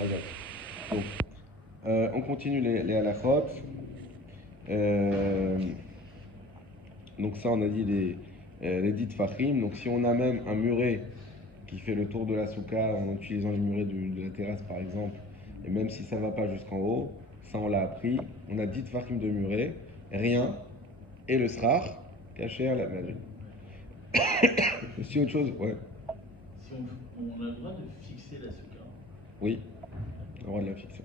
Donc, on continue les halachot. Euh, donc ça, on a dit les dites fachim. Donc si on a même un muret qui fait le tour de la souka en utilisant les murets de la terrasse par exemple, et même si ça ne va pas jusqu'en haut, ça on l'a appris. On a dit fachim de muret, rien, et le srar, caché la madrine. Si autre chose, ouais, Si on a le droit de fixer la sucre. oui, on a le droit de la fixer.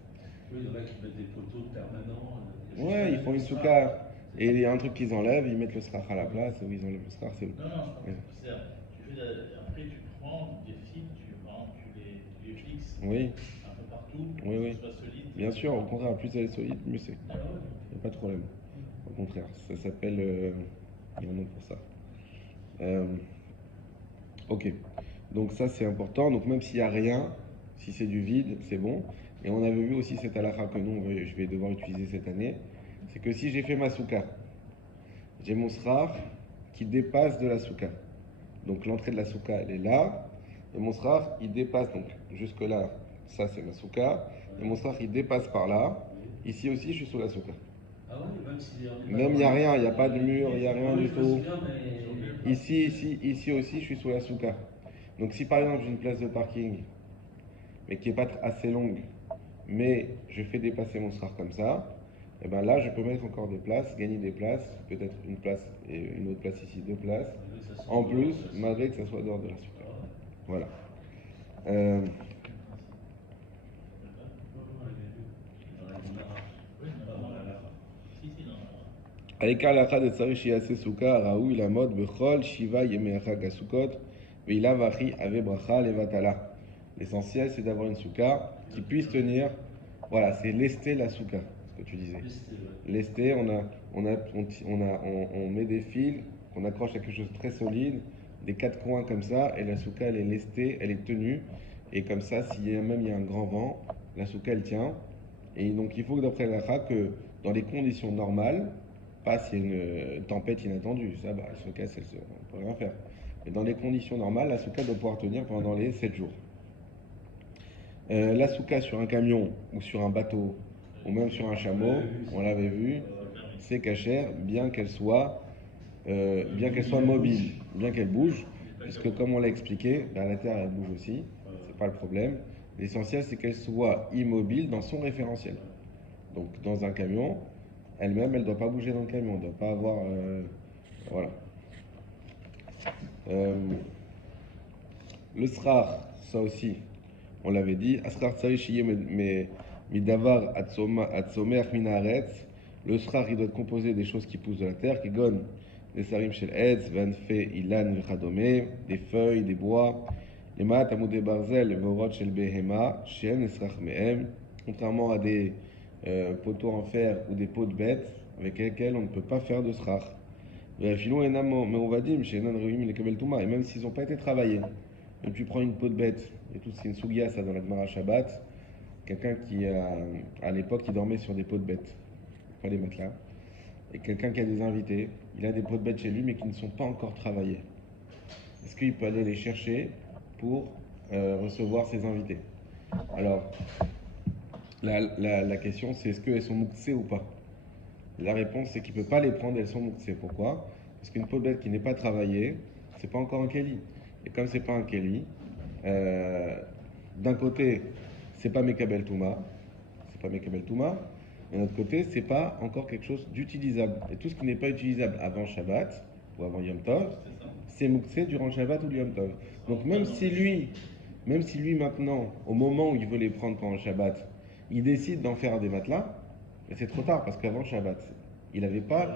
Oui, il y en a qui mettent des poteaux permanents. Ouais, ils font une souka et il y a un truc qu'ils enlèvent, ils mettent le srar à la place, ou ils enlèvent le srar, c'est. Non, non, je Ouais. pense que après tu prends des fils, tu les fixes Oui, un peu partout pour oui, que oui. ce soit solide. Bien sûr, au contraire, plus elle est solide, mieux c'est. Ah ouais. Il n'y a pas de problème. Au contraire, ça s'appelle. Il y a un nom pour ça. Euh, ok. Donc ça c'est important. Donc même s'il n'y a rien, si c'est du vide, c'est bon. Et on avait vu aussi cette halakha que nous, je vais devoir utiliser cette année. C'est que si j'ai fait ma souka, j'ai mon srar qui dépasse de la souka. Donc l'entrée de la souka, elle est là. Et mon srar, il dépasse. Donc jusque là, ça c'est ma souka. Et mon srar, il dépasse par là. Ici aussi, je suis sous la souka. Ah oui, même s'il n'est pas Même il dans n'y a la- rien, il n'y a pas de mur, il n'y a Ah rien oui, du je me tout. souviens, mais. Ici aussi, je suis sous la souka. Donc si par exemple j'ai une place de parking, mais qui n'est pas assez longue, mais je fais dépasser mon srar comme ça, et ben là je peux mettre encore des places, gagner des places, peut-être une place et une autre place ici, deux places, en plus, malgré que ça soit dehors de la souka. Voilà. Euh, Si, si, non. העיקר לאחד צריך שיעשה סוכה ראוי לעמוד בכל 7 ימי החג הסוכות ואילה ואחי אבי ברכה לבטלה. L'essentiel c'est d'avoir une souka qui puisse tenir, voilà, c'est lester la souka, ce que tu disais. Lester, on met des fils qu'on accroche à quelque chose de très solide, des quatre coins comme ça, et la souka elle est lestée, elle est tenue, et comme ça, s'il y a même il y a un grand vent, la souka elle tient. Et donc il faut que d'après la que dans les conditions normales, pas s'il y a une tempête inattendue, ça, bah, la souka, on ne peut rien faire. Mais dans les conditions normales, la souka doit pouvoir tenir pendant les 7 jours. La souka sur un camion ou sur un bateau ou même sur un chameau, on l'avait vu, c'est cachère, bien qu'elle soit mobile, bien qu'elle bouge, puisque comme on l'a expliqué, bah, la Terre elle bouge aussi, c'est pas le problème. L'essentiel c'est qu'elle soit immobile dans son référentiel. Donc dans un camion, elle-même elle ne doit pas bouger dans le camion, elle ne doit pas avoir. Voilà. Euh, le srar, ça aussi, on l'avait dit. Asrar tsari shiye midavar atsomeach minaretz. Le srar, il doit être composé des choses qui poussent de la terre, qui gonnent des sarim shel etz, vanfe, ilan, vechadome, des feuilles, des bois. Les mat amoudé barzel, vorot shel behema, shen esrach mehem. Contrairement à des poteaux en fer ou des pots de bêtes avec lesquels on ne peut pas faire de srar. Et même s'ils n'ont pas été travaillés. Et puis prends une peau de bête, et tout, c'est une sougia ça dans la Gemara Shabbat. Quelqu'un qui à l'époque il dormait sur des peaux de bêtes, pas des matelas. Et quelqu'un qui a des invités, il a des peaux de bêtes chez lui mais qui ne sont pas encore travaillés. Est-ce qu'il peut aller les chercher pour recevoir ses invités? Alors, la question c'est est-ce qu'elles sont mouxées ou pas? La réponse c'est qu'il ne peut pas les prendre, elles sont mouxées. Pourquoi? Parce qu'une peau de bête qui n'est pas travaillée, c'est pas encore un keli. Et comme c'est pas un keli, euh, d'un côté, c'est pas Mekabel Touma, c'est pas Mekabel Touma, et d'un autre côté, c'est pas encore quelque chose d'utilisable. Et tout ce qui n'est pas utilisable avant Shabbat ou avant Yom Tov, c'est Mouksé durant Shabbat ou le Yom Tov. Donc même si lui maintenant, au moment où il veut les prendre pendant Shabbat, il décide d'en faire des matelas, mais c'est trop tard parce qu'avant Shabbat, il n'avait pas.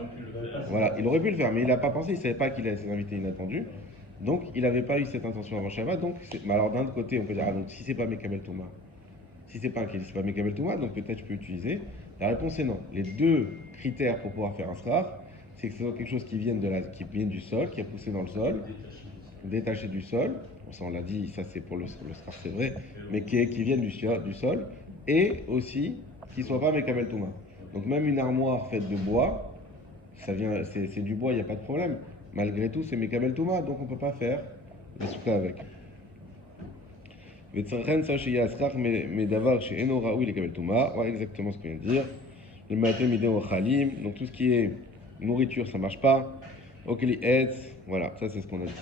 Voilà, il aurait pu le faire, mais il n'a pas pensé, il ne savait pas qu'il avait ses invités inattendus. Donc il n'avait pas eu cette intention avant Shabbat. Donc, mais alors d'un autre côté, on peut dire, ah, donc si c'est pas Mekabel Touma, si c'est pas un Kéli, c'est pas Mekabel Touma, donc peut-être je peux utiliser. La réponse est non. Les deux critères pour pouvoir faire un srar, c'est que ce soit quelque chose qui vienne, qui vienne du sol, qui a poussé dans le sol, détaché du sol. Bon, ça on l'a dit, ça c'est pour le srar, c'est vrai, mais qui vienne du sol, et aussi qui soit pas Mekabel Touma. Donc même une armoire faite de bois, c'est du bois, il n'y a pas de problème. Malgré tout, c'est Mekabel Touma, donc on ne peut pas faire la souka avec. Vetzarchen sa sheya asrar medavar she'eno raoui lekabel touma. Voilà exactement ce que je viens de dire. Le matem idem ochalim. Donc tout ce qui est nourriture, ça marche pas. Okeli etz. Voilà, ça c'est ce qu'on a dit.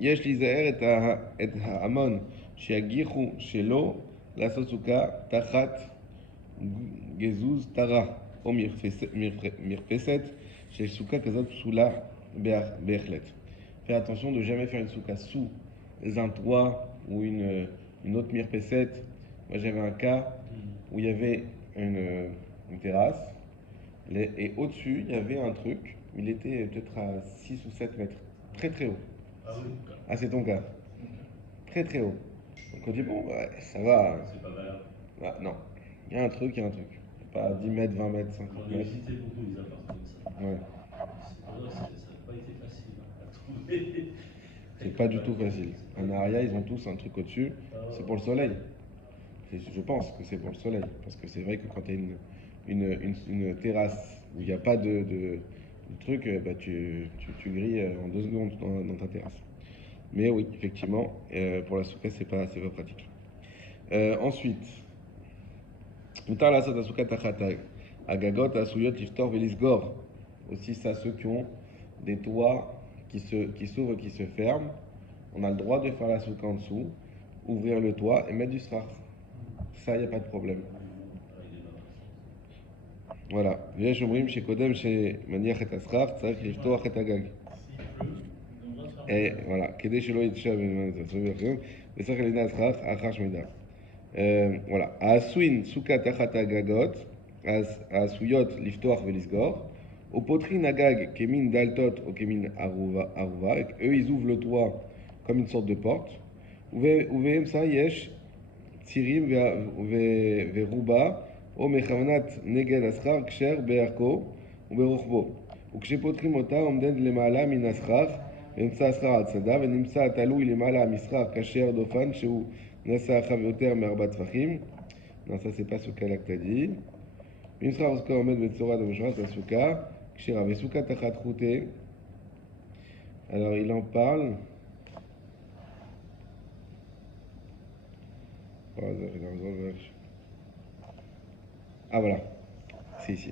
Yesh lizaer et ha'amon she'agichu shelo la sosuka tachat gezuz tara o mirpeset chez souka kazot soula be'echlet. Fais attention de jamais faire une souka sous un toit ou une autre mirpeset. Moi j'avais un cas où il y avait une terrasse et au-dessus il y avait un truc, il était peut-être à 6 ou 7 mètres, très très haut. Ah oui, Ah c'est ton cas, très très haut. Donc on dit bon ouais, ça va. c'est pas valable. Ah, non, il y a un truc, il y a un truc. Pas 10 mètres, 20 mètres, 50 J'en ai mètres. visité beaucoup les appartements comme ça. Ouais, Ça n'a pas été facile à trouver. c'est pas du tout facile. En Aria, ils ont tous un truc au-dessus, c'est pour le soleil. Je pense que c'est pour le soleil. Parce que c'est vrai que quand tu as une terrasse où il n'y a pas de truc, bah, tu grilles en 2 secondes dans ta terrasse. Mais oui, effectivement, pour la souka, c'est pas pratique. Ensuite, Mutar la sota souka tachat agagot asuyot liftor velisgor. Aussi, ça, ceux qui ont des toits qui s'ouvrent et qui se ferment, on a le droit de faire la souka en dessous, ouvrir le toit et mettre du srach. Ça, il n'y a pas de problème. Voilà. ויש אומרים שקודם שמניח את הסכך צריך לפתוח את הגג. voilà. כדי שלא יתשב במסלולים אחרים, וצריך לידי הסכך אחר שמידה. voilà. העשוין סוכה תחת הגגות, העשויות לפתוח ולסגור, ופותחין הגג כמין דלתות או כמין ערובה, eux ils ouvrent le toit comme une sorte de porte, ובאמצע יש צירים ורובה או מכוונת נגד הסכך כשר בערכו וברוחבו, וכשפותחים אותה עומדת למעלה מן הסכך באמצע הסכך על צדה ונמצא תלוי למעלה המסכך כשר דופן שהוא נעשה רחב יותר מ4 טפחים. נעשה c'est pas סוכה לקטדי. אם סכך הסוכה עומד בצורת המשרת הסוכה כשרה וסוכה תחת חוטה. Alors il en parle. Ah voilà, c'est ici.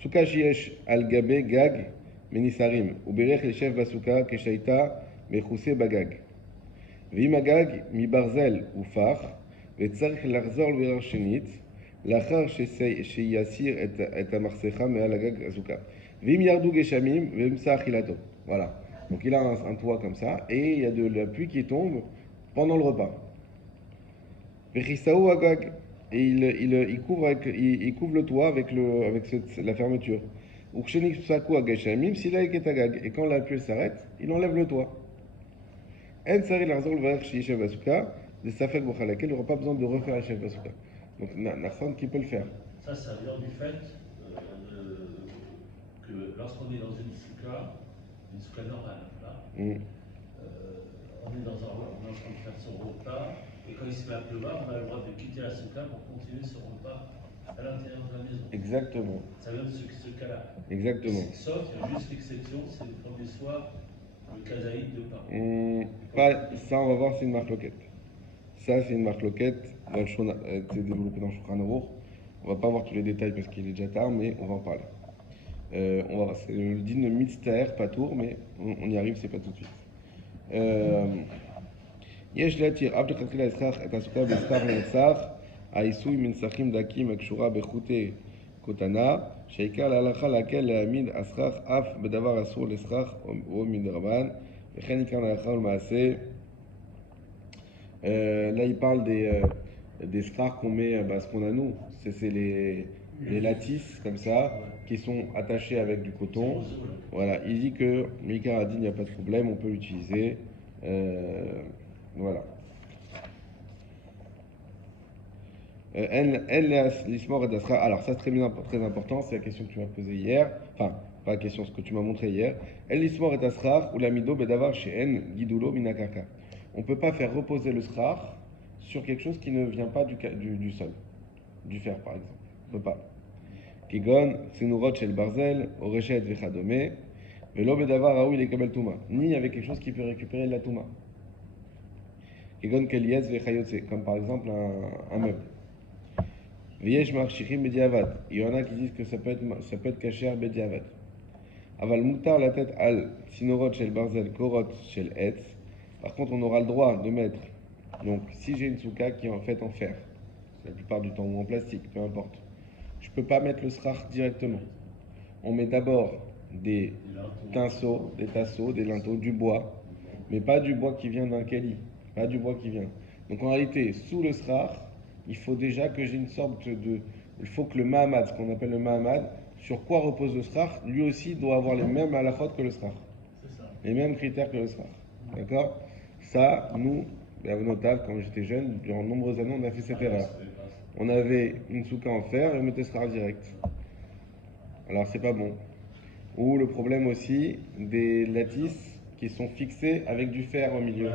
Souka shiesh al gabe gag menisarim. Uberech yeshev basouka keshaita mechuse bagag. ואם הגג מברזל ופח וצריך לחזור לבירר שנית לאחר שיסיר את המחסכה מעל הגג הסוכה. ואם ירדו גשמים ואמצע אכילתו. Voilà. Donc il a un toit comme ça et il y a de la pluie qui tombe pendant le repas. Vechisaou agag. Et il couvre le toit avec la fermeture. Ou kshenik sakou agashamim s'il est agag. Et quand la pluie s'arrête, il enlève le toit. En sari l'arzol vers shiishev basuka, des safek bochalake, il n'aura pas besoin de refaire la chef basuka. Donc, Narsan qui peut le faire. Ça vient du fait que lorsqu'on est dans une souka normale, là, on est on est en train de faire son repas, et quand il se met à pleuvoir, on a le droit de quitter la souka pour continuer son repas à l'intérieur de la maison. Exactement. Ça vient de ce cas-là. Exactement. Sauf, il y a juste l'exception, c'est le premier soir, le kazaïd de parents. Ça, on va voir, c'est une marque loquette. Ça, c'est une marque loquette. C'est développé dans le Shulchan Aruch. On va pas voir tous les détails parce qu'il est déjà tard, mais on va en parler. On va voir. C'est le din mitzter, pas tour, mais on y arrive, c'est pas tout de suite. יש להתיר אף לכתחילה הסכך את הסוכה בסכך נצח, העיסוי מנסחים דקים הקשורה בחוטי כותנה, שהעיקר להלכה להקל להעמיד הסכך אף בדבר אסור לסכך או מדרבן, וכן עיקר להלכה ולמעשה. Là il parle des skhars qu'on met, ce qu'on a nous, c'est les lattices comme ça, qui sont attachés avec du coton. Voilà, il dit que Mika a dit il n'y a pas de problème, on peut l'utiliser. Voilà. Alors ça c'est très important, c'est la question que tu m'as posée hier, enfin pas la question, ce que tu m'as montré hier. El lismor et asrar ou l'amido bedavar she'en gidulo minakarka. On ne peut pas faire reposer le srar sur quelque chose qui ne vient pas du sol, du fer par exemple. On ne peut pas. Kigon, sinurot shel barzel, oreshet vechadome, velo bedavar raoui lekabel touma. Ni avec quelque chose qui peut récupérer de la touma. Kegon Kelietz Vechayotse, comme par exemple un meuble. Viesh Marchichim Bediavad. Il y en a qui disent que ça peut être Kacher Bediavad. Aval Moutar la tête al Sinorot Shel Barzel Korot Shel Etz. Par contre, on aura le droit de mettre. Donc, si j'ai une souka qui est en fait en fer, la plupart du temps, ou en plastique, peu importe, je ne peux pas mettre le srach directement. On met d'abord des tasseaux, des linteaux, du bois, mais pas du bois qui vient d'un keli, pas du bois qui vient. Donc en réalité, sous le srach, il faut déjà que j'ai une sorte de. Il faut que le Mahamad, ce qu'on appelle le Mahamad, sur quoi repose le srach, lui aussi doit avoir les mêmes halachot que le srach. Les mêmes critères que le srach. D'accord? Ça, nous, à notable, quand j'étais jeune, durant de nombreuses années, on a fait cette erreur. On avait une souka en fer et on mettait srach direct. Alors c'est pas bon. Ou le problème aussi des lattices qui sont fixées avec du fer au milieu.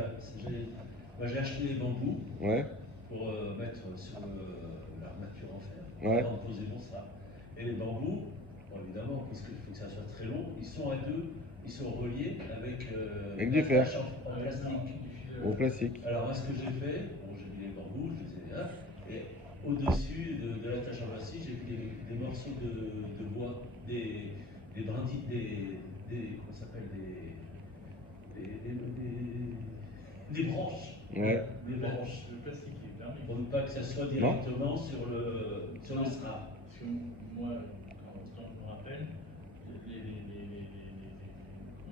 Moi j'ai acheté des bambous pour mettre sur l'armature en fer, pour poser mon srach. Et les bambous, bon, évidemment, parce qu'il faut que ça soit très long, ils sont à deux, ils sont reliés avec du fer en plastique. Au plastique. Alors, ce que j'ai fait, bon, j'ai mis les bambous, je les ai là, et au-dessus de l'attache en plastique, j'ai mis des morceaux de bois, des brindilles, comment ça s'appelle, des branches. Ouais. Des branches. Le plastique est permis. Pour ne pas que ça soit directement sur le srach. Parce que moi, quand je me rappelle, comment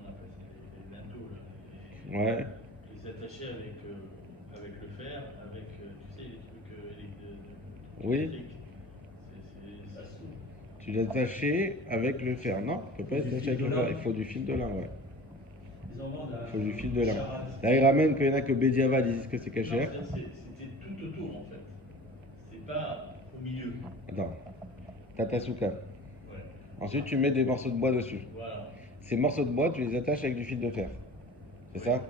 on appelle ça, les linteaux, là, les attacher avec le fer, avec, tu sais, les trucs oui. électriques. Tu l'as attaché avec le fer. Non, il ne peut pas être attaché avec le fer. Il faut du fil de lin, ouais. Il faut du fil de lin. Là, il ramène qu'il n'y en a que Bediavad, ils disent que c'est caché. C'était tout autour, en fait. C'est pas au milieu. Attends. T'as ta souka. Ouais. Ensuite, tu mets des morceaux de bois dessus. Voilà. Ces morceaux de bois, tu les attaches avec du fil de fer. C'est ça?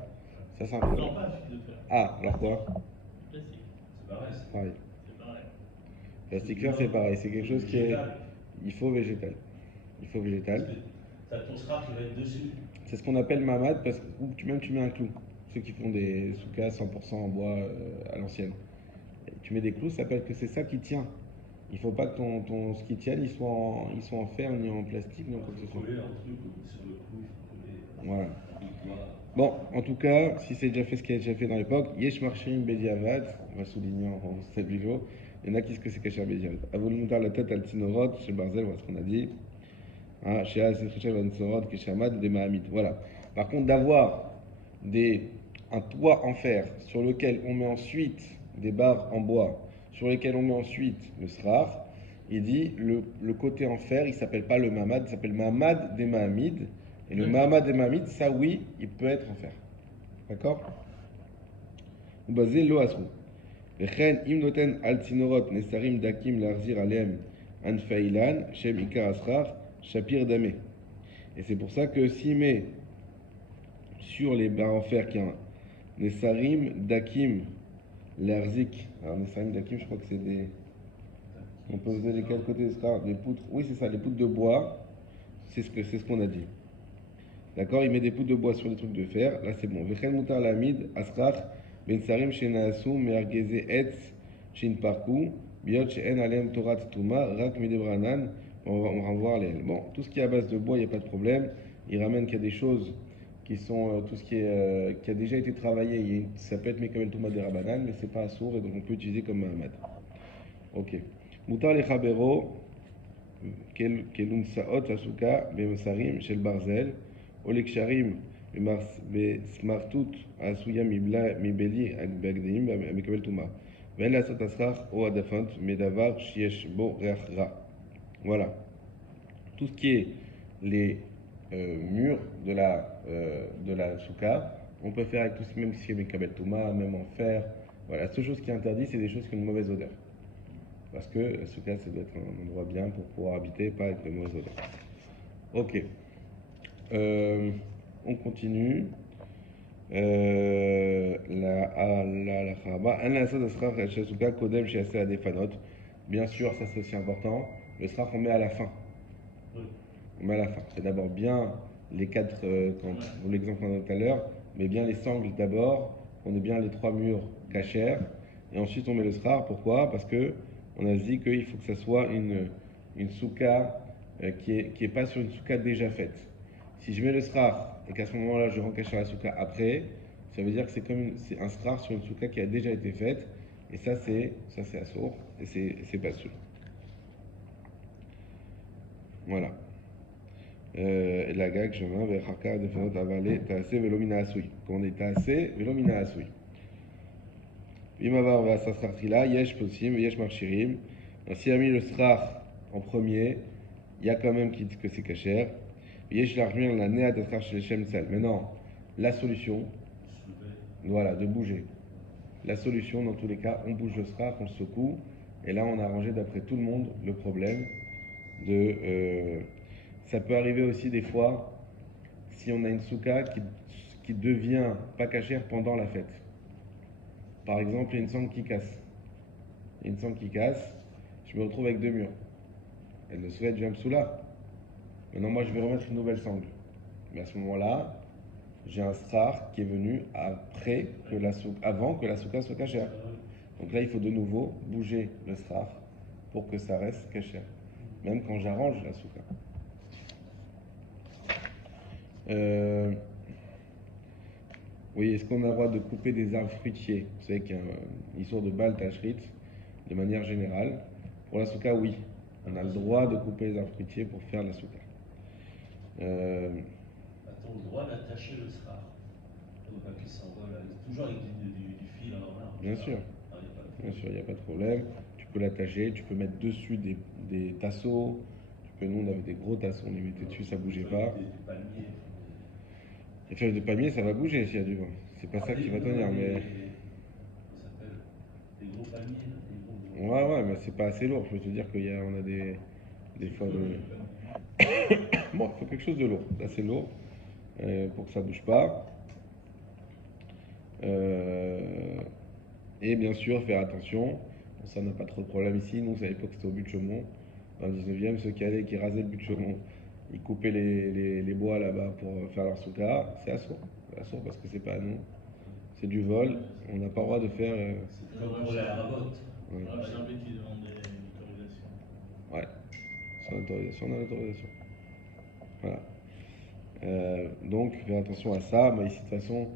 Ça, c'est un peu. Non, pas fil de fer. Ah, alors quoi? Plastique. C'est pareil. C'est pareil. C'est pareil. Plastique fer, c'est pareil. C'est quelque chose qui est. Il faut végétal. Il faut végétal. T'as ton srach qui va être dessus. C'est ce qu'on appelle mamad parce que même tu mets un clou. Ceux qui font des soukas 100% en bois à l'ancienne. Tu mets des clous, ça s'appelle que c'est ça qui tient. Il ne faut pas que ce qui tienne, il soit en fer, ni en plastique, ni en quoi que ce soit. Voilà. Bon, en tout cas, si c'est déjà fait ce qui a déjà fait dans l'époque, Yesh Marshim Bediavad, on va souligner en cette vidéo, il y en a qui disent que c'est Kacher Bediavad. A voulu nous faire la tête à Tinorot, chez Barzel, voilà ce qu'on a dit. Chez Al-Sechel, Vansorot, Keshamad, des Mahamid. Voilà. Par contre, d'avoir un toit en fer sur lequel on met ensuite des barres en bois, sur lesquelles on met ensuite le srach, il dit le côté en fer, il ne s'appelle pas le Mahamad, il s'appelle Mahamad des Mahamid. Et le Mahamad des Mahamid, ça oui, il peut être en fer. D'accord? Basé lo asrou. Vechen im noten al tinorot nesarim dakim larzir alem anfailan shem ikar asrach shapir damé. Et c'est pour ça que s'il met sur les barres en fer qui a nesarim dakim larzik. Alors nesarim dakim, je crois que c'est des. On peut poser les quatre côtés des poutres. Oui, c'est ça, les poutres de bois. C'est ce qu'on a dit. D'accord, il met des poutres de bois sur des trucs de fer. Là, c'est bon. Vechen mutar lamid asrach ben sarim shenasu me'argeze etz shin parku biot she'en alem torat tuma rak midebranan. On va voir les. Bon, tout ce qui est à base de bois, il n'y a pas de problème. Il ramène qu'il y a des choses qui sont tout ce qui a déjà été travaillé. Ça peut être mekamel tuma de rabanan, mais c'est pas assour et donc on peut utiliser comme mahamad. Ok. Mutar lechabero kelun saot asuka bemesarim shel barzel. Olek sharim besmartut asuya mibeli bagdeim mekabel tuma. Ven la sot asrach o adafant medavar shiesh bo reachra. Voilà. Tout ce qui est les murs de la souka, on peut faire avec tout ce même si c'est mekabel tuma, même en fer. Voilà. La seule chose qui est interdite, c'est des choses qui ont une mauvaise odeur. Parce que la souka, ça doit être un endroit bien pour pouvoir habiter, pas avec de mauvaises odeurs. Ok. On continue. Bien sûr, ça c'est aussi important. Le srach, on met à la fin. On met à la fin. C'est d'abord bien les quatre, pour l'exemple qu'on a tout à l'heure, mais bien les sangles d'abord qu'on ait bien les 3 murs cachers. Et ensuite, on met le srar. Pourquoi? Parce que on a dit qu'il faut que ça soit une souka qui est pas sur une souka déjà faite. Si je mets le srar et qu'à ce moment-là, je rencache la souka après, ça veut dire que c'est un srar sur une souka qui a déjà été faite. Et ça, c'est assour. Et c'est pas sûr. Voilà. La gag, je m'en vais haka de faire avaler tassé velomina asui. Quand on est tassé, velomina asui. Bimava va sasrartila, yesh posim, yesh marchirim. Si a mis le srar en premier, il y a quand même qui dit que c'est cachère. Yesh l'armir la néa d'asrar chez les shemsel. Maintenant, la solution, voilà, de bouger. La solution, dans tous les cas, on bouge le srar, on le secoue. Et là, on a arrangé d'après tout le monde le problème de. Ça peut arriver aussi des fois si on a une souka qui devient pas cachère pendant la fête. Par exemple, il y a une sangle qui casse. Il y a une sangle qui casse, je me retrouve avec 2 murs. Elle le souhaite, je sous là. Maintenant, moi, je vais remettre une nouvelle sangle. Mais à ce moment-là, j'ai un srar qui est venu avant que la souka soit cachère. Donc là, il faut de nouveau bouger le srar pour que ça reste cachère. Même quand j'arrange la souka. Oui, est-ce qu'on a le droit de couper des arbres fruitiers? Vous savez qu'il y a une histoire de bal tachrit, de manière générale. Pour la souka, oui. On a le droit de couper les arbres fruitiers pour faire la souka. A-t-on le droit d'attacher le srar? Qui s'envole toujours avec du fil en arbre. Bien sûr. Bien sûr, il n'y a pas de problème. Tu peux l'attacher, tu peux mettre dessus des tasseaux. Nous, on avait des gros tasseaux, on les mettait dessus, ça bougeait pas. Des palmiers. Les feuilles de palmier, ça va bouger s'il y a du vent. C'est pas ça qui va tenir, mais. Ça s'appelle des gros palmiers. Ouais, mais c'est pas assez lourd. Je peux te dire qu'on a des fois. Bon, il faut quelque chose de lourd, d'assez lourd, pour que ça bouge pas. Et bien sûr, faire attention. Bon, ça n'a pas trop de problème ici. Nous, à l'époque, c'était au but de Chaumont. Dans le 19e, ceux qui rasaient le but de Chaumont, ils coupaient les bois là-bas pour faire leur souka. C'est assourd. C'est assourd parce que c'est pas à nous. C'est du vol. On n'a pas le droit de faire. C'est comme pour la rabote. Ouais. Observer qu'ils demandaient l'autorisation. Ouais. Sans autorisation, on a l'autorisation. Voilà. Donc, faire attention à ça. Moi, ici, de toute façon,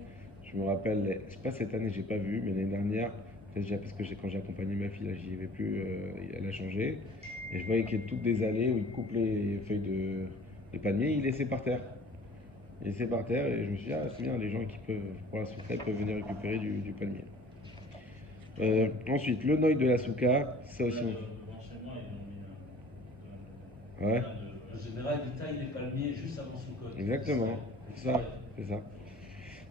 je me rappelle, je sais pas cette année, j'ai pas vu, mais l'année dernière, déjà parce que quand j'ai accompagné ma fille, là, j'y vais plus, elle a changé. Et je voyais qu'il y a toutes des allées où il coupe les feuilles de palmier, il laissait par terre. Il laissait par terre et je me suis dit, ah, c'est bien, les gens qui peuvent, pour la souka, peuvent venir récupérer du palmier. Ensuite, le noy de la souka, ça aussi. Devant chez moi, ils ont mis Ouais. En général, ils taillent les palmiers juste avant Soukot. Exactement, c'est ça.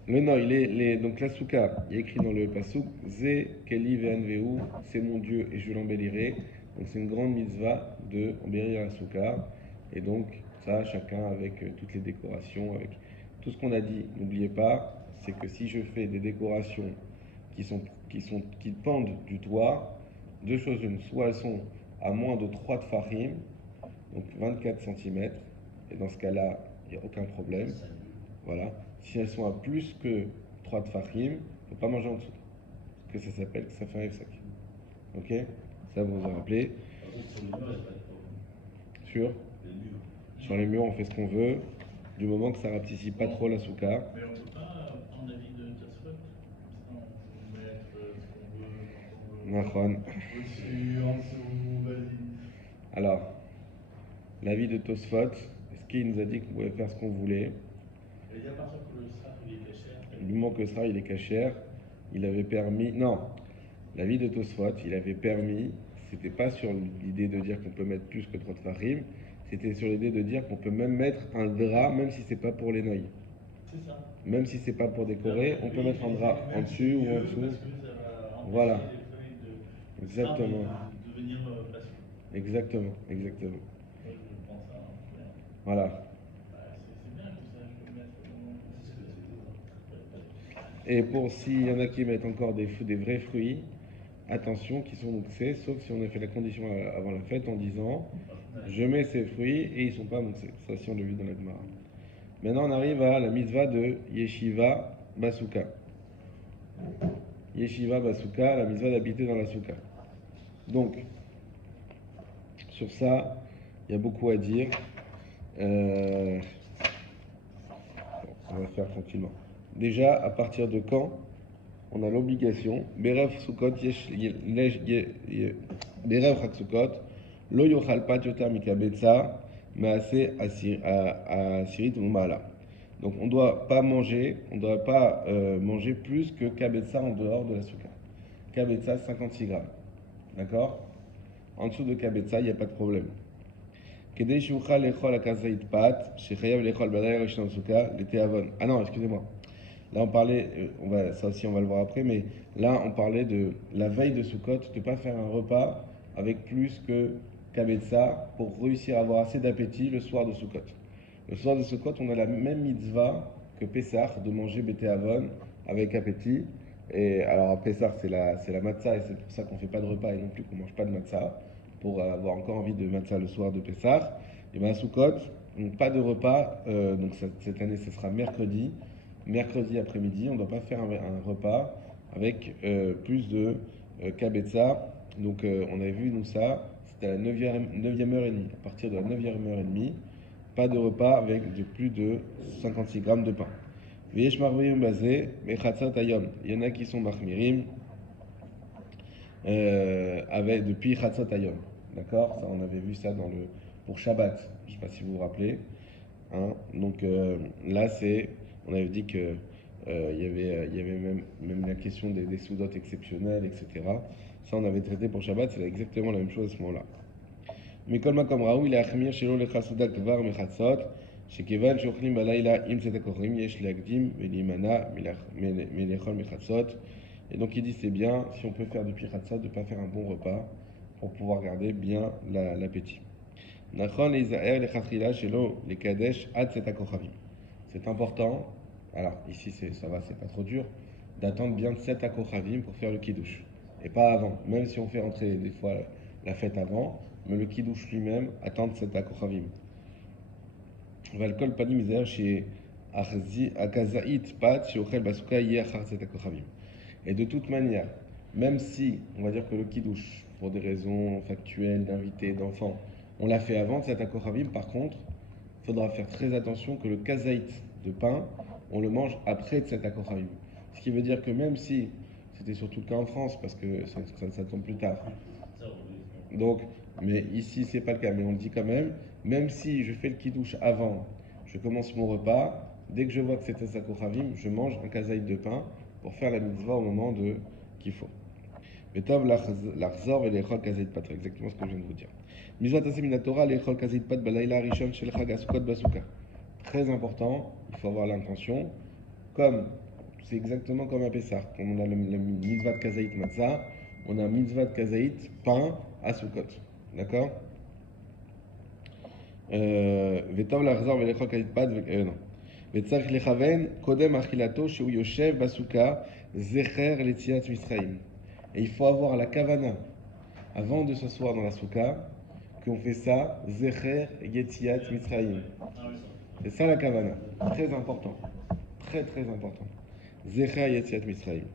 Le noy, donc la souka, il y a écrit dans le pasouk, Ze Keli Ve'anveu, c'est mon Dieu et je l'embellirai. Donc c'est une grande mitzvah de embellir la souka. Et donc ça, chacun avec toutes les décorations, avec tout ce qu'on a dit. N'oubliez pas, c'est que si je fais des décorations qui pendent du toit, deux choses une. Soit elles sont à moins de 3 tfachim, donc 24 cm, et dans ce cas-là, il n'y a aucun problème. Voilà. Si elles sont à plus que 3 tfachim, il ne faut pas manger en dessous. Que ça s'appelle, que ça fait un F5. Ok? Ça, vous vous en rappelez. Sur les murs, on fait ce qu'on veut, du moment que ça ne rapetissime pas trop la souka. Mais on ne peut pas prendre l'avis de Tosfot. Comme ça, on peut mettre ce qu'on veut, quand on veut. Nachon. Au-dessus, en dessous, vas-y. Alors, l'avis de Tosfot, est-ce qu'il nous a dit qu'on pouvait faire ce qu'on voulait? Il y a partir que le sraf il est cachère. Du moment que ça, il est cachère, il avait permis. Non, l'avis de Tosfot, il avait permis. C'était pas sur l'idée de dire qu'on peut mettre plus que 3 tfachim, c'était sur l'idée de dire qu'on peut même mettre un drap, même si c'est pas pour les noyaux. C'est ça. Même si c'est pas pour décorer, on peut mettre un drap en dessus ou en dessous. Voilà. Exactement. De devenir passion. Exactement. Moi, je pense ça. Voilà. C'est bien comme ça, je peux mettre. Et pour s'il y en a qui mettent encore des vrais fruits, attention, qui sont mouxés, sauf si on a fait la condition avant la fête en disant je mets ces fruits et ils ne sont pas mouxés. Ça, si on l'a vu dans la Gemara. Maintenant, on arrive à la mitzvah de Yeshiva Basuka. Yeshiva Basuka, la mitzvah d'habiter dans la souka. Donc, sur ça, il y a beaucoup à dire. On va faire tranquillement. Déjà, à partir de quand on a l'obligation, Berev Sukkot, Berev Chag Sukkot, Lo Yochal Pat Yoter Mikabetza, Maase Asirit Umala. Donc on ne doit pas manger plus que Kabetza en dehors de la Souka. Kabetza 56 grammes. D'accord? En dessous de Kabetza, il n'y a pas de problème. Kedei Shuchal Lechol Akazait Pat, Shechayav Lechol Badai Rishon Souka, l'été Avon. Ah non, excusez-moi. Là, on parlait, ça aussi on va le voir après, mais là, on parlait de la veille de Sukkot, de ne pas faire un repas avec plus que Kabetza pour réussir à avoir assez d'appétit le soir de Sukkot. Le soir de Sukkot, on a la même mitzvah que Pessah, de manger Bété Avon avec appétit. Et alors, à Pessah, c'est la matzah, et c'est pour ça qu'on ne fait pas de repas et non plus qu'on ne mange pas de matzah, pour avoir encore envie de matzah le soir de Pessah. Et bien à Sukkot, donc pas de repas, donc cette année, ce sera mercredi après-midi, on ne doit pas faire un repas avec plus de kabetza. Donc on avait vu nous ça, c'était à la 9e heure et demie. À partir de la 9e heure et demie, pas de repas avec de plus de 56 grammes de pain. Viesh marmirim basé, mechatzat ayom. Il y en a qui sont marmirim depuis chatzot ayom. D'accord? Ça, on avait vu ça pour Shabbat. Je ne sais pas si vous vous rappelez. Hein? Donc là, on avait dit que il y avait même la question des soudotes exceptionnelles, etc. Ça, on avait traité pour Shabbat, c'est exactement la même chose à ce moment-là. Mais comme Makom Raoul, il a achmir chez le chasuda kvar mechatzot, chez Kevan, shochlim balayla im tzetakorim, yesh leagdim, velimana, melechol mechatzot. Et donc il dit c'est bien, si on peut faire depuis chatzot, de ne pas faire un bon repas pour pouvoir garder bien l'appétit. Nachon les Israël les chatrila chez les kadesh ad tzetakoravim. C'est important, alors ici ça va, c'est pas trop dur, d'attendre bien 7 akochavim pour faire le kiddush. Et pas avant, même si on fait rentrer des fois la fête avant, mais le kiddush lui-même, attendre 7 akochavim. Valkol panim izer chez akazaït pat chez ochel basuka hier achar 7 akochavim. Et de toute manière, même si on va dire que le kiddush, pour des raisons factuelles, d'invités, d'enfants, on l'a fait avant 7 akochavim, par contre, il faudra faire très attention que le kazaït de pain, on le mange après Tzet HaKochavim. Ce qui veut dire que même si, c'était surtout le cas en France, parce que ça tombe plus tard. Donc, mais ici, c'est pas le cas, mais on le dit quand même si je fais le kiddush avant, je commence mon repas, dès que je vois que c'est Tzet HaKochavim, je mange un kazaït de pain pour faire la mitzvah au moment qu'il faut. Mais Tov l'achzor et l'echol kazaït pat, exactement ce que je viens de vous dire. Mitzvah taseh min Torah l'echol kazaït pat balayla rishon shel chag asukot basuka. Très important, il faut avoir l'intention, c'est exactement comme un Pessah. Quand on a le mitzvah de kazaït matzah, on a un mitzvah de kazaït pain à Sukkot. D'accord? Vetov l'achzor velechol kazaït pat, non. Vetzarich lechaven kodem achilato sheu yoshev basuka zecher letziat Misraim. Et il faut avoir la kavana avant de s'asseoir dans la souka, qu'on fait ça, zecher yetziat Misraim. C'est ça la kavana, très important, très très important. Zecha Yetziat Misraïm.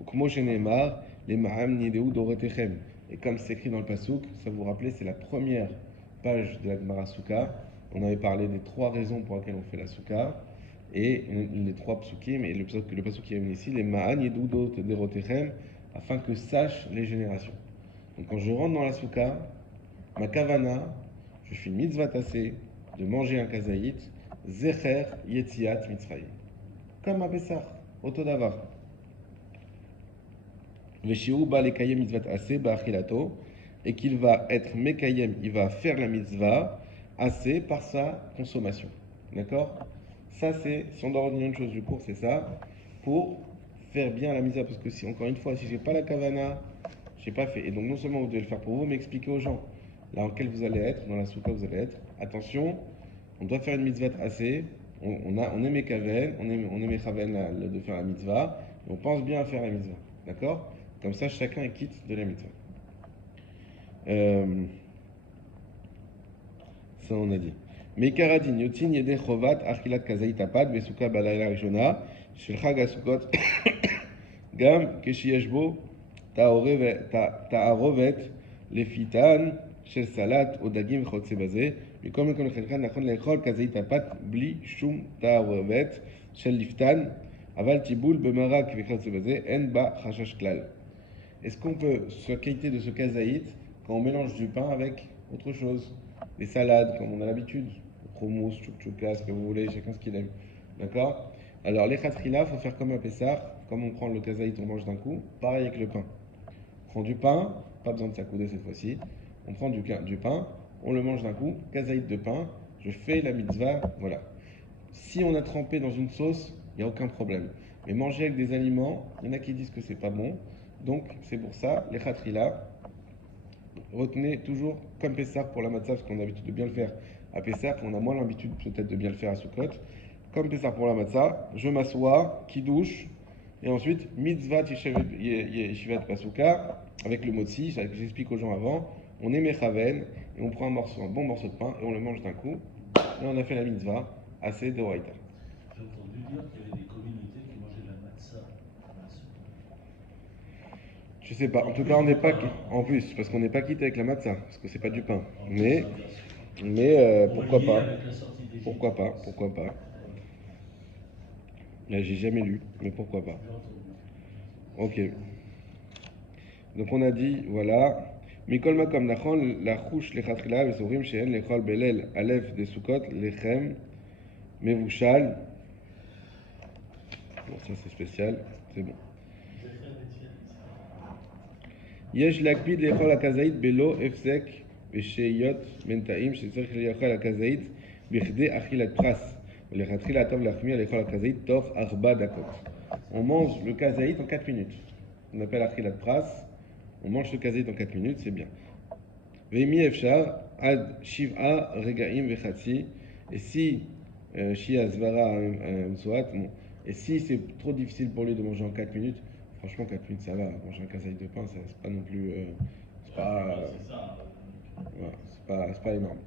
Ukmo shenemar, les ma'am nideu doretechem. Et comme c'est écrit dans le pasuk, ça vous rappelez, c'est la première page de la Gemara Souka. On avait parlé des 3 raisons pour lesquelles on fait la Souka, et les 3 psukim, et le pasuk qui est venu ici, les ma'am nideu doretechem, afin que sachent les générations. Donc quand je rentre dans la Souka, ma kavana, je fais une mitzvah tassée, de manger un kazaït, zecher yetziat mitzrayim. Comme un Pessah, autodavar. Veshiu ba lekayem mitzvat assez ba'achilato, et qu'il va être mekayem, il va faire la mitzvah assez par sa consommation. D'accord? Ça c'est, si on doit retenir une chose du cours, c'est ça, pour faire bien la mitzvah, parce que si, encore une fois, si j'ai pas la kavana, j'ai pas fait. Et donc non seulement vous devez le faire pour vous, mais expliquer aux gens là en quel vous allez être, dans la souka vous allez être. Attention, on doit faire une mitzvah assez. On est mekaven, on est mechaven de faire la mitzvah, et on pense bien à faire la mitzvah. D'accord? Comme ça, chacun est quitte de la mitzvah. Ça, on a dit. Mekaradin, yotin yede chovat, achilat kazaït apad, vesuka balayla rishona, shel chag asukot, Gam Keshiyeshbo Ta'arovet Lefitan Shel Salat Odagim Chotse Bazé. Mais comme le Khan Nachon Lechol Kazait Apat Bli Shum Ta'arovet Shel Liftan Aval Tiboul Bemarak Chotse Bazé En Ba Chashash Klal. Est-ce qu'on peut se qualité de ce kazaït quand on mélange du pain avec autre chose? Des salades, comme on a l'habitude. Hummus, chouchouka, ce que vous voulez, chacun ce qu'il aime. D'accord? Alors, les khatrila, il faut faire comme un Pessah. Comme on prend le kazaït, on mange d'un coup. Pareil avec le pain. On prend du pain, pas besoin de s'accouder cette fois-ci. On prend du pain, on le mange d'un coup. Kazaït de pain, je fais la mitzvah, voilà. Si on a trempé dans une sauce, il n'y a aucun problème. Mais manger avec des aliments, il y en a qui disent que c'est pas bon. Donc, c'est pour ça, les khatrila, retenez toujours comme Pessah pour la matzah, parce qu'on a l'habitude de bien le faire à Pessah, on a moins l'habitude peut-être de bien le faire à Sukkot. Comme Pessah pour la matzah, je m'assois, kidouche, et ensuite mitzvah yeshivat pasuka avec le motzi, j'explique aux gens avant, on est mechaven, et on prend un bon morceau de pain, et on le mange d'un coup, et on a fait la mitzvah, assez de Horaïta. J'ai entendu dire qu'il y avait des communautés qui mangeaient de la matzah. Je sais pas, en tout cas on n'est pas, en plus, parce qu'on n'est pas quitté avec la matzah, parce que c'est pas du pain, mais pourquoi pas, pourquoi pas. Là, j'ai jamais lu, mais pourquoi pas. Ok. Donc on a dit, voilà. Mikol makom nachon la chouche lechatrila vesorim sheen lechol belel alef de Sukkot lechem mevushal. Bon, ça c'est spécial, c'est bon. Yesh lakpid lechol akazaït belo efsek vesheyot mentaim shetzarich lechol akazaït bichdei achilat pras. On mange le kazaït en 4 minutes. On appelle achilat pras. On mange le kazaït en 4 minutes, c'est bien. Veimi efshar ad shiv'a regaim vechatzi. Et si shia zvara msoat, et si c'est trop difficile pour lui de manger en 4 minutes, franchement 4 minutes ça va. Manger un kazaït de pain, c'est pas non plus, c'est pas énorme.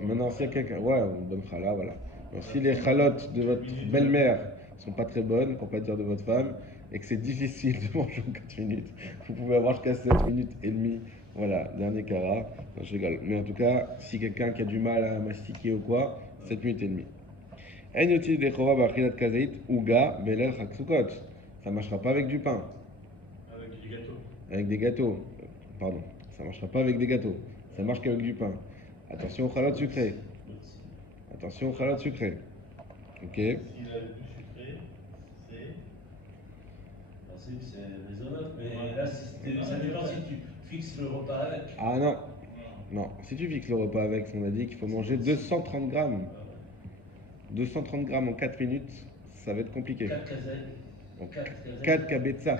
Maintenant, s'il y a quelqu'un, ouais, on donne chala, voilà. Donc, si les chalotes de votre belle-mère sont pas très bonnes, pour pas dire de votre femme, et que c'est difficile de manger en 4 minutes, vous pouvez avoir jusqu'à 7 minutes et demie. Voilà, dernier cara. Non, je rigole. Mais en tout cas, si quelqu'un qui a du mal à mastiquer ou quoi, 7 minutes et demie. En yotil de chova bachilat kazaït uga belel chaksukot. Ça marchera pas avec du pain. Avec du gâteau. Avec des gâteaux. Pardon. Ça marchera pas avec des gâteaux. Ça marche qu'avec du pain. Attention aux chalotes sucrées. Attention aux chalotes sucrées. Ok. S'il a du sucré, c'est raisonnable, mais là, ça dépend si tu fixes le repas avec. Ah non. Non. Si tu fixes le repas avec, on a dit qu'il faut manger 230 grammes. 230 grammes en 4 minutes, ça va être compliqué. 4 kazaït. 4 kabetza.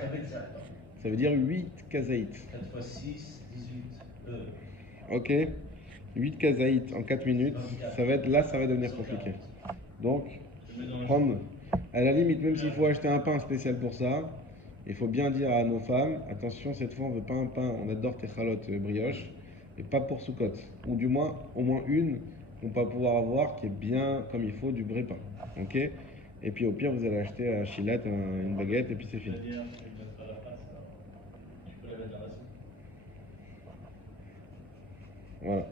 Ça veut dire 8 kazaït. 4 x 6, 18. Ok. 8 kazaït en 4 minutes, ça va devenir compliqué. Donc, prendre, à la limite, même s'il faut acheter un pain spécial pour ça, il faut bien dire à nos femmes, attention, cette fois on veut pas un pain, on adore tes chalotes brioche, et pas pour Sukkot. Ou du moins, au moins une qu'on va pouvoir avoir qui est bien comme il faut, du vrai pain. Ok. Et puis au pire, vous allez acheter à Chilat une baguette et puis c'est fini. c'est-à-dire qu'il ne donne pas la face, tu peux la mettre dans la soupe. Voilà.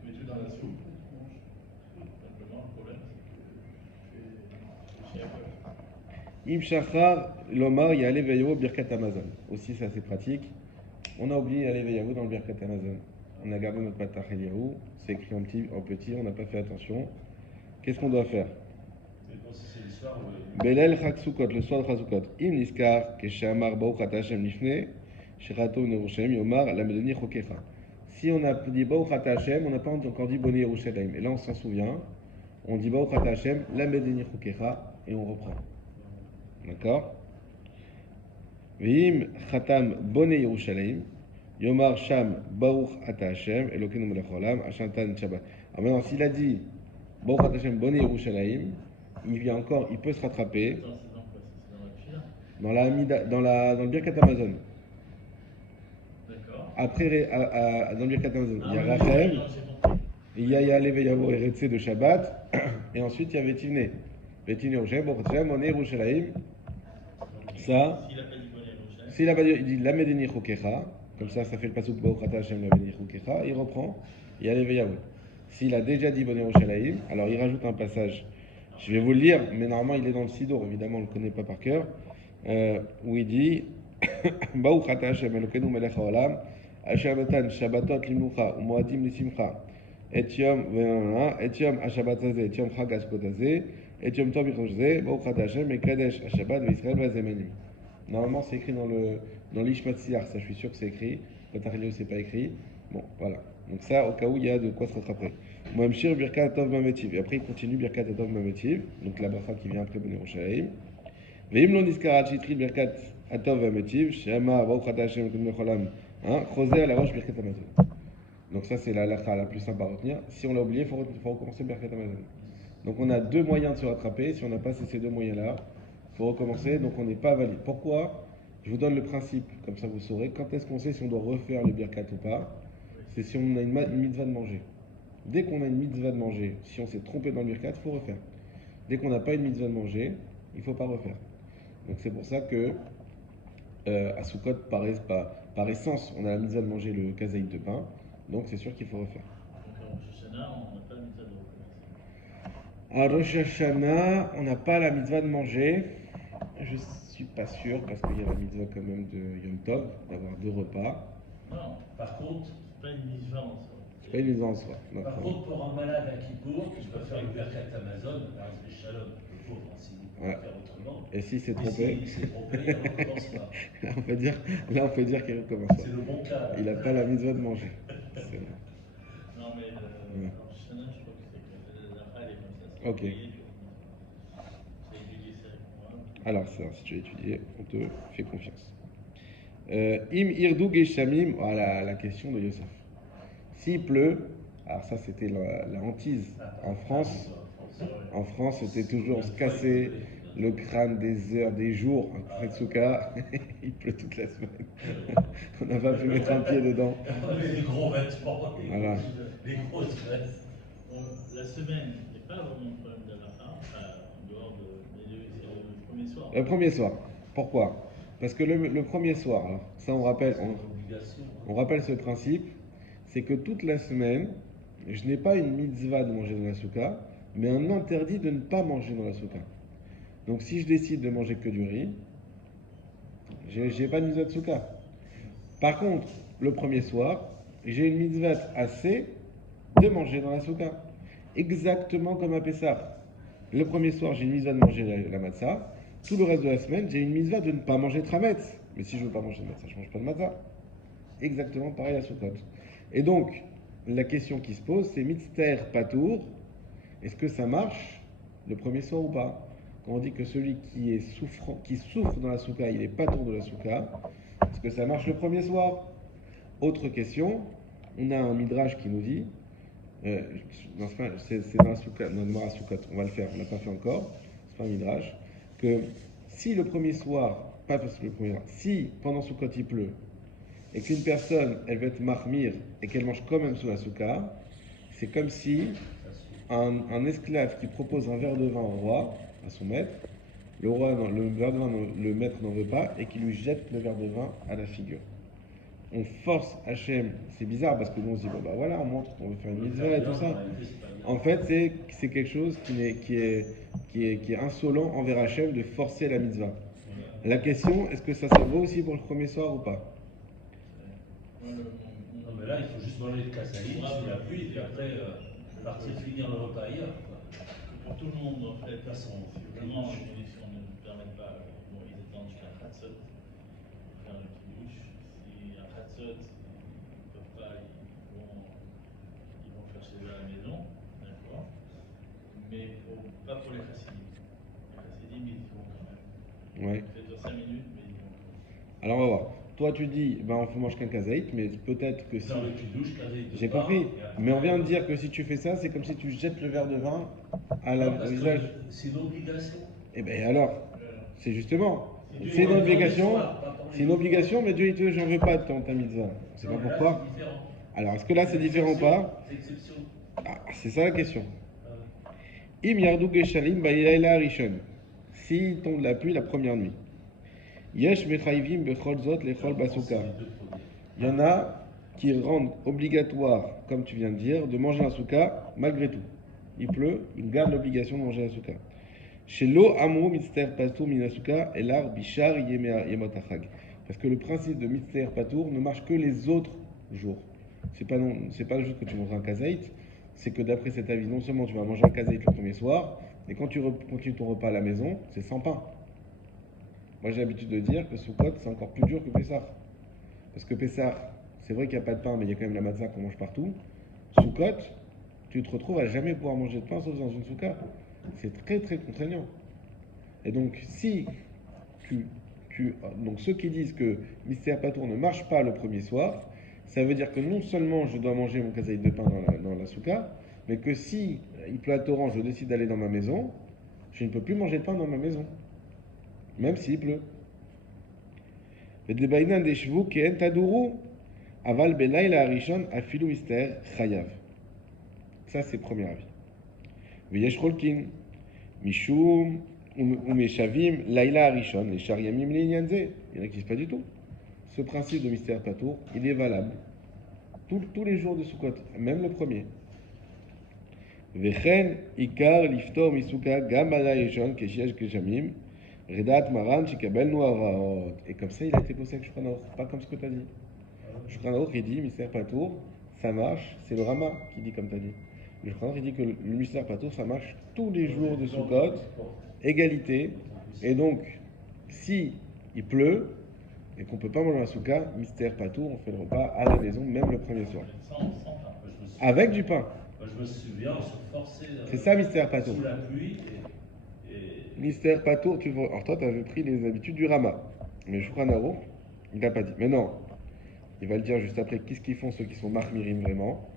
Tu mets tout dans la soupe. Simplement, le problème, c'est que tu fais chier. Im Shachar, Lomar, Yale Veyo, Birkat Amazon. Aussi, ça c'est pratique. On a oublié Yale Veyo dans le Birkat Amazon. On a gardé notre patach Eliyahu, c'est écrit en petit, on n'a pas fait attention. Qu'est-ce qu'on doit faire? Belel Chag Sukkot, le soir de Chag Sukkot. Im Niskar, Keshamar Baruch Ata Hashem Lifne, Shirato Nerushem, Yomar, Lamedoni Chokecha. Si on a dit Baruch Ata Hashem, on n'a pas encore dit Boni Yerushalayim. Et là on s'en souvient, on dit Baruch Ata Hashem, Lamedoni Chokecha, et on reprend. D'accord? Vim Khatam Boni Yerushalayim. Yomar Sham Baruch Ata Hashem Elokeinu Melech Haolam Ashantan Shabbat. Alors maintenant, s'il a dit Baruch Ata Hashem Boni Yerushalayim, il peut se rattraper. Attends, c'est dans quoi? C'est dans la Dans le Birkat Amazon. D'accord. Après, dans le Birkat Amazon, il y a Rachem, il y a Yale Veyavo Eretze de Shabbat, et ensuite il y a Vetivne. Vetivne Yerushalayim, Baruch Ata Hashem Boni Yerushalayim. ça, S'il n'a pas dit bonnet Rochelle. s'il a pas dit, il dit la Medeni Chokecha, comme ça fait le pasuk Ba'uchata Hashem la Medeni Chokecha, il reprend, il y a les Veyaout. S'il a déjà dit bonnet Rochalaïm, alors il rajoute un passage. Je vais vous le lire, mais normalement il est dans le Sidour, évidemment on ne le connaît pas par cœur, où il dit Ba'uchata Hashem Elokeinu Melech HaOlam, Asher Natan Shabbatot Limucha Umoadim Lisimcha. Et Yom Hashabbat Hazeh, et Yom Chag HaSukkot Hazeh, et Yom Tov Yichosh Zeh, Ba'uchat Hashem, et Kadesh HaShabbat, V'Yisrael V'Azemanim. Normalement, c'est écrit dans l'Ishmat Siyar, ça je suis sûr que c'est écrit. Patarelio, c'est pas écrit. Bon, voilà. Donc ça, au cas où il y a de quoi se rattraper. Mohamshir Birkat Atov Mametiv. Et après, il continue Birkat Atov Mametiv, donc la bracha qui vient après Bnei Roshalaim. Ve'im lo niskarat shitri Birkat Atov Mametiv, Shema Ba'uchat Hashem, K'nei Cholam, Chosé à la roche Birkat Amazon. Donc ça, c'est la halakha la plus simple à retenir. Si on l'a oublié, il faut recommencer Birkat Amazon. Donc on a deux moyens de se rattraper. Si on n'a pas ces deux moyens-là, il faut recommencer. Donc on n'est pas valide. Pourquoi? Je vous donne le principe, comme ça vous saurez. Quand est-ce qu'on sait si on doit refaire le Birkat ou pas? C'est si on a une mitzvah de manger. Dès qu'on a une mitzvah de manger, si on s'est trompé dans le Birkat, il faut refaire. Dès qu'on n'a pas une mitzvah de manger, il ne faut pas refaire. Donc c'est pour ça que à Sukkot, par essence, on a la mitzvah de manger le kazaït de pain. Donc c'est sûr qu'il faut refaire. Donc en Rosh Hashanah, on n'a pas la mitzvah de recommencer. À Rosh Hashanah, on n'a pas la mitzvah de manger. Je suis pas sûr parce qu'il y a la mitzvah quand même de Yom Tov, d'avoir deux repas. Non, Par contre, c'est pas une mitzvah en soi. C'est pas une mitzvah en soi. par D'accord. contre, pour un malade à Kippour, qui peut faire le Birkat Amazon, le Shalom, le pauvre, s'il peut Ouais. faire autrement. Et s'il s'est Mais trompé, s'il s'est trompé, il ne recommence pas. là on peut dire qu'il recommence pas. C'est le bon cas. Il n'a pas la mitzvah de manger. C'est- Non, mais Ouais. en Rosh Hashanah, je crois que c'est que la phrase est comme ça. C'est Ok. oublié, tu recommences. C'est étudié ça avec moi. Alors ça, si tu as étudié, on te fait confiance. Im Irdou Geshamim, voilà la question de Yosef. S'il pleut, alors ça c'était la hantise en France. En France, c'était toujours se casser le crâne des heures, des jours. En Tsuka, il pleut toute la semaine. On n'a pas pu mettre un pied dedans. Les gros vêtements, Voilà. les grosses vestes. Bon, la semaine, il n'y a pas vraiment de problème d'Alaha, en dehors c'est le premier soir. Le premier soir. Pourquoi? Parce que le premier soir, alors, ça on rappelle, on rappelle ce principe, c'est que toute la semaine, je n'ai pas une mitzvah de manger dans la souka, mais un interdit de ne pas manger dans la souka. Donc si je décide de manger que du riz, j'ai pas de mitzvah de souka. Par contre, le premier soir, j'ai une mitzvah assez de manger dans la souka. Exactement comme à Pessah. Le premier soir, j'ai une mitzvah de manger la matzah. Tout le reste de la semaine, j'ai une mitzvah de ne pas manger de chametz. Mais si je ne veux pas manger de matzah, je ne mange pas de matzah. Exactement pareil à Sukkot. Et donc, la question qui se pose, c'est mitzter patour. Est-ce que ça marche le premier soir ou pas? Quand on dit que celui qui souffre dans la soukha, il est patour de la soukha, est-ce que ça marche le premier soir? Autre question, on a un midrash qui nous dit, c'est dans la soukha, dans le Gemara Sukkot, on va le faire, on l'a pas fait encore, c'est pas un midrash, que si le premier soir, pas parce que le premier soir, si pendant Sukkot il pleut, et qu'une personne, elle veut être mahmir, et qu'elle mange quand même sous la soukha, c'est comme si un esclave qui propose un verre de vin au roi, à son maître, le verre de vin, le maître n'en veut pas, et qui lui jette le verre de vin à la figure. On force Hachem, c'est bizarre parce que nous on se dit, bon bah voilà, on montre qu'on veut faire une mitzvah et tout ça. En fait, c'est quelque chose qui est insolent envers Hachem de forcer la mitzvah. La question, est-ce que ça vaut aussi pour le premier soir ou pas? Non, mais là, il faut juste manger le kasaï, sous la pluie, et après partir finir le repas ailleurs. Pour tout le monde, en fait, De toute façon, vraiment, les conditions ne nous permettent pas. Bon, ils attendent jusqu'à Khatsot pour faire le kiddush. Si à Khatsot, ils ne peuvent pas, ils vont faire chez eux à la maison, d'accord. Mais pas pour les chassidim. Les chassidim, ils y vont quand même. Ouais. Peut-être 5 minutes, mais ils y vont quand même. Alors on va voir. Toi tu dis, ben on faut manger qu'un kazaït, mais peut-être que si. dans le kiddush, kasaï de J'ai pain, compris. et après- Mais on vient de dire que si tu fais ça, c'est comme si tu jettes le verre de vin au Parce que visage. c'est une obligation. Et bien alors, c'est justement, Dieu, c'est une il en veut obligation, le soir, pas pour c'est les une autres. obligation, mais Dieu il te, j'en veux pas de ta mitzvah. C'est pas Non, mais là, pourquoi. c'est différent. Alors est-ce que là c'est différent ou pas? C'est exception. Ah, c'est ça la question. Euh, Im yardou geshalim ba'ilaila rishon. S'il tombe la pluie la première nuit. Yesh mechayvim bechol zot lechol basuka. Les deux premiers. Il y en a qui rendent obligatoire, comme tu viens de dire, de manger un souka malgré tout. Il pleut, ils gardent l'obligation de manger un souka. Chez l'eau, amou, mitzter patour, minasuka, elar, bishar, yemotachag. Parce que le principe de mitzter patour ne marche que les autres jours. C'est pas le jour que tu mangeras un kazaït, c'est que d'après cet avis, non seulement tu vas manger un kazaït le premier soir, mais quand tu continues ton repas à la maison, c'est sans pain. Moi j'ai l'habitude de dire que Sukkot c'est encore plus dur que Pessah. Parce que Pessah, c'est vrai qu'il n'y a pas de pain, mais il y a quand même la matzah qu'on mange partout. Sukkot, tu te retrouves à jamais pouvoir manger de pain sauf dans une soukha. C'est très très contraignant. Et donc si donc ceux qui disent que Mystère Patour ne marche pas le premier soir, ça veut dire que non seulement je dois manger mon kazaït de pain dans la soukha, mais que si il pleut à torrent, je décide d'aller dans ma maison, je ne peux plus manger de pain dans ma maison. Même s'il pleut. Aval belayla harishon afilu mister chayav. Ça c'est le premier avis. Veyesh cholkin mishum umeshavim layla harishon les shariamim l'inyanze. Il n'existe pas du tout. Ce principe de mystère patour, il est valable tous les jours de Sukkot, même le premier. Vechen ikar liftor misuka gam alayishon keshiach keshamim redat maran shikabel noaraot. Et comme ça il a été posé avec Shulchan Aruch, pas comme ce que tu as dit. Shulchan Aruch il dit mystère patour, ça marche, c'est le Rama qui dit comme tu as dit. Le Shulchan Aruch il dit que le mystère patour ça marche tous les jours de Sukkot, égalité. Et donc si il pleut et qu'on ne peut pas manger un soukha, mystère patour, on fait le repas à la maison, même le premier soir. Avec du pain. Moi, je me souviens, on se forçait. C'est ça, mystère patour. Sous la pluie. Mystère patour, tu vois. Alors toi, tu avais pris les habitudes du Rama. Mais Shulchan Aruch, il n'a pas dit. Mais non, il va le dire juste après. Qu'est-ce qu'ils font ceux qui sont mahmirim vraiment?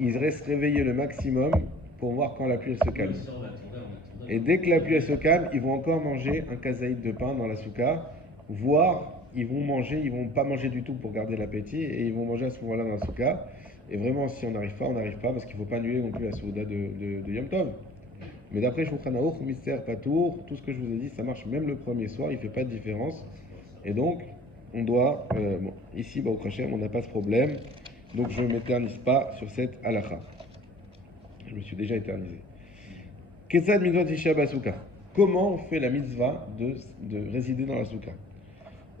Ils restent réveillés le maximum pour voir quand la pluie elle se calme. Et dès que la pluie elle se calme, ils vont encore manger un kazaït de pain dans la soukha. Voire ils vont manger, ils vont pas manger du tout pour garder l'appétit et ils vont manger à ce moment-là dans la soukha. Et vraiment, si on n'arrive pas, parce qu'il ne faut pas annuler non plus la souda de Yom Tov. Mais d'après Shulchan Aruch, mystère patour, tout ce que je vous ai dit, ça marche même le premier soir, il ne fait pas de différence. Et donc, on doit, ici, au Krachem, on n'a pas ce problème. Donc, je ne m'éternise pas sur cette halakha. Je me suis déjà éternisé. Ketsad mitzvot isha basuka. Comment on fait la mitzvah de résider dans la soukha?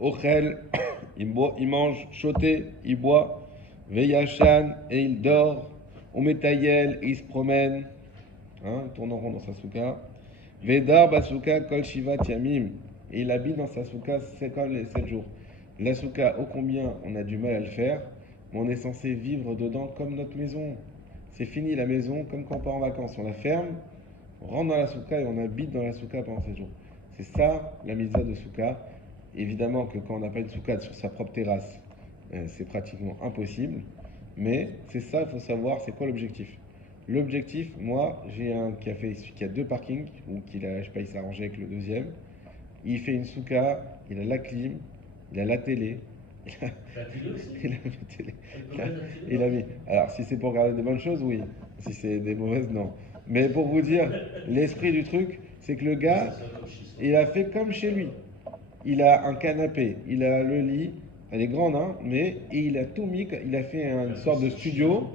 Ochel, il mange, choté, il boit, veyachan, et il dort, ometayel, et il se promène, il tourne en rond dans sa soukha, vedar basuka kol shivat yamim, et il habite dans sa soukha 7 jours. La soukha, ô combien on a du mal à le faire, mais on est censé vivre dedans comme notre maison. C'est fini la maison, comme quand on part en vacances, on la ferme, on rentre dans la soukha et on habite dans la soukha pendant 7 jours. C'est ça la mitzvah de soukha. Évidemment que quand on n'a pas une soukha sur sa propre terrasse, c'est pratiquement impossible. Mais c'est ça, il faut savoir, c'est quoi l'objectif. L'objectif, moi, j'ai un qui a 2 parkings, ou qu'il a, je sais pas, il s'est arrangé avec le deuxième. Il fait une soukha, il a la clim, il a la télé. Il a la télé. Il a mis. Alors, si c'est pour regarder des bonnes choses, oui. Si c'est des mauvaises, non. Mais pour vous dire, l'esprit du truc, c'est que le gars, il a fait comme chez lui. Il a un canapé, il a le lit, elle est grande, mais et il a tout mis, il a fait une sorte de studio,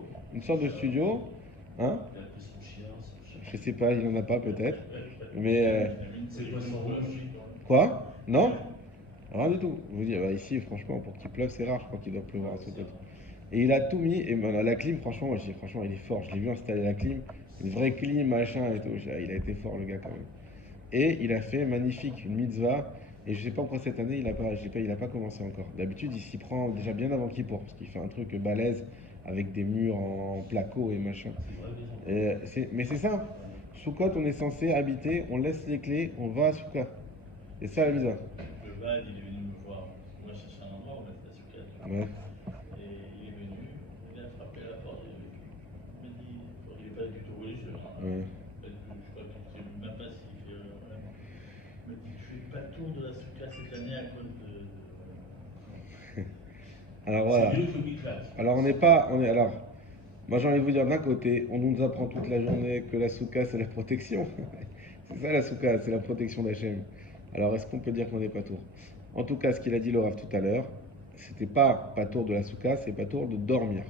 hein. Je sais pas, il en a pas peut-être, mais quoi? Non? Rien du tout. Je vous dis, ici, franchement, pour qu'il pleuve, c'est rare, je crois qu'il doit pleuvoir à ce côté. Et il a tout mis, et la clim, franchement, moi, je dis, franchement, il est fort. Je l'ai vu installer la clim, une vraie clim, machin et tout. Il a été fort, le gars, quand même. Et il a fait magnifique, une mitzvah. Et je sais pas pourquoi cette année, il a pas commencé encore. D'habitude, il s'y prend déjà bien avant qu'il porte, parce qu'il fait un truc balèze avec des murs en placo et machin. Mais c'est ça. Sukkot, on est censé habiter, on laisse les clés, on va à Sukkot. C'est ça la mitzvah. Le Val, il est venu me voir. Moi, je cherchais un endroit où mettre la Sukkot. Ouais. Et il est venu, il a frappé à la porte. Il m'a dit, il n'est pas du tout religieux. Ouais. Je ne sais même pas s'il fait vraiment. Il m'a dit, je fais pas le tour de la Sukkot cette année à cause de. Alors voilà. C'est mieux que Miklat. Alors moi j'ai envie de vous dire d'un côté, on nous apprend toute la journée que la soukha c'est la protection. C'est ça la soukha, c'est la protection d'Hachem. Alors, est-ce qu'on peut dire qu'on est patour? En tout cas, ce qu'il a dit le Rav tout à l'heure, c'était pas patour de la souka, c'est patour de dormir.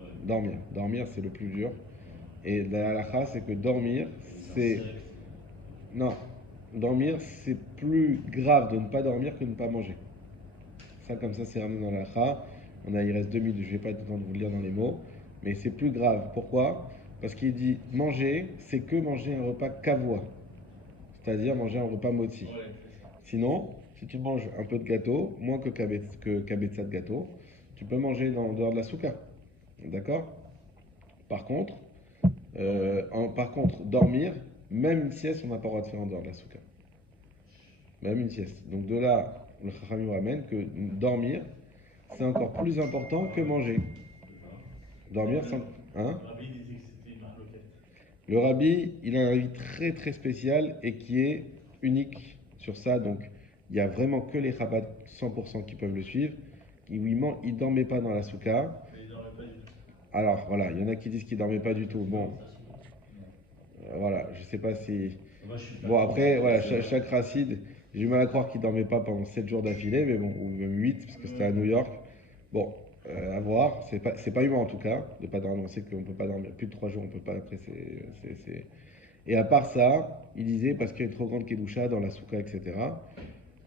Ouais. Dormir. Dormir, c'est le plus dur. Et la halakha, c'est que dormir, c'est. Non. Dormir, c'est plus grave de ne pas dormir que de ne pas manger. Ça, comme ça, c'est ramené dans la halakha. Il reste 2 minutes, je vais pas être temps de vous le lire dans les mots. Mais c'est plus grave. Pourquoi? Parce qu'il dit manger, c'est que manger un repas kavua. C'est-à-dire manger un repas moti. Ouais, c'est ça. Sinon, si tu manges un peu de gâteau, moins que kabetza de gâteau, tu peux manger en dehors de la souka. D'accord? Par contre, dormir, même une sieste, on n'a pas le droit de faire en dehors de la souka. Même une sieste. Donc de là, le Chachamim ramène que dormir, c'est encore plus important que manger. Dormir sans. Hein? Rabbi disait que c'était une marloquette. Le rabbi, il a un avis très très spécial et qui est unique sur ça. Donc il n'y a vraiment que les Chabad 100% qui peuvent le suivre. Il ne dormait pas dans la souka. Mais il n'aurait pas du tout. Alors voilà, il y en a qui disent qu'il ne dormait pas du tout. Bon, voilà, je sais pas si. Moi, je suis pas Bon, après, content, voilà, c'est- chaque racide, j'ai du mal à croire qu'il dormait pas pendant 7 jours d'affilée, mais bon, ou même 8, parce que c'était à New York. Bon, à voir, c'est pas humain en tout cas, de pas dormir. On sait qu'on peut pas dormir plus de 3 jours, on peut pas, après, Et à part ça, il disait, parce qu'il y a une trop grande kedusha dans la souka, etc.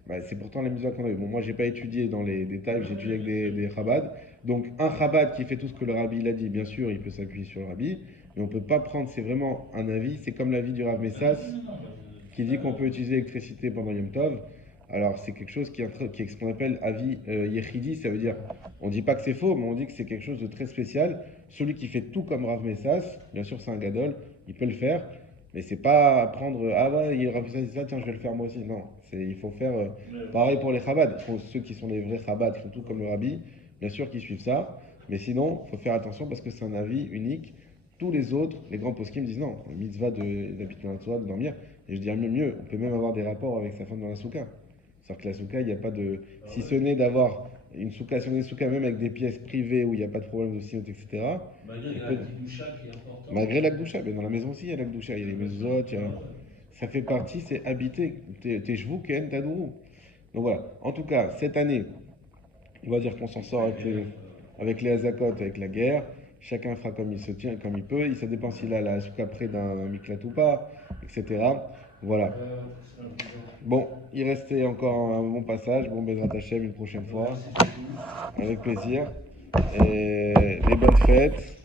Bah, c'est pourtant la mitzvah qu'on a eu. Bon, moi, j'ai pas étudié dans les détails, j'ai étudié avec des Chabad. Donc, un Chabad qui fait tout ce que le rabbi il a dit, bien sûr, il peut s'appuyer sur le rabbi, mais on peut pas prendre, c'est vraiment un avis, c'est comme l'avis du Rav Messas, qui dit qu'on peut utiliser l'électricité pendant Yom Tov. Alors, c'est quelque chose qui est ce qu'on appelle avis Yechidi, ça veut dire, on dit pas que c'est faux, mais on dit que c'est quelque chose de très spécial. Celui qui fait tout comme Rav Messas, bien sûr, c'est un gadol, il peut le faire, mais c'est pas prendre, ah ouais, Rav Messas dit ça, tiens, je vais le faire moi aussi. Non, il faut faire pareil pour les Chabad. Ceux qui sont les vrais Chabad, qui font tout comme le Rabbi, bien sûr qu'ils suivent ça, mais sinon, il faut faire attention parce que c'est un avis unique. Tous les autres, les grands poskim disent non, mitzvah d'habiter dans la Torah, de dormir. Et je dirais même mieux, on peut même avoir des rapports avec sa femme dans la souka. C'est-à-dire que la souka, il n'y a pas de. Si ce n'est d'avoir une souka, si on a une souka même avec des pièces privées où il n'y a pas de problème de signaux, etc. Malgré on la peut- Kidusha qui est importante. Malgré la Gdoucha, mais dans la maison aussi, il y a la Gdoucha, il y a les mezuzot, ça fait partie, c'est habité. T'es chevou, ken, tadourou. Donc voilà. En tout cas, cette année, on va dire qu'on s'en sort avec les Hazakot, avec la guerre. Chacun fera comme il se tient, comme il peut. Ça dépend s'il a la souka près d'un miklat ou pas, etc. Voilà. C'est un peu- Bon, il restait encore un bon passage. Bon, Bezrat Hashem une prochaine fois. C'est tout. Avec plaisir. Et les bonnes fêtes.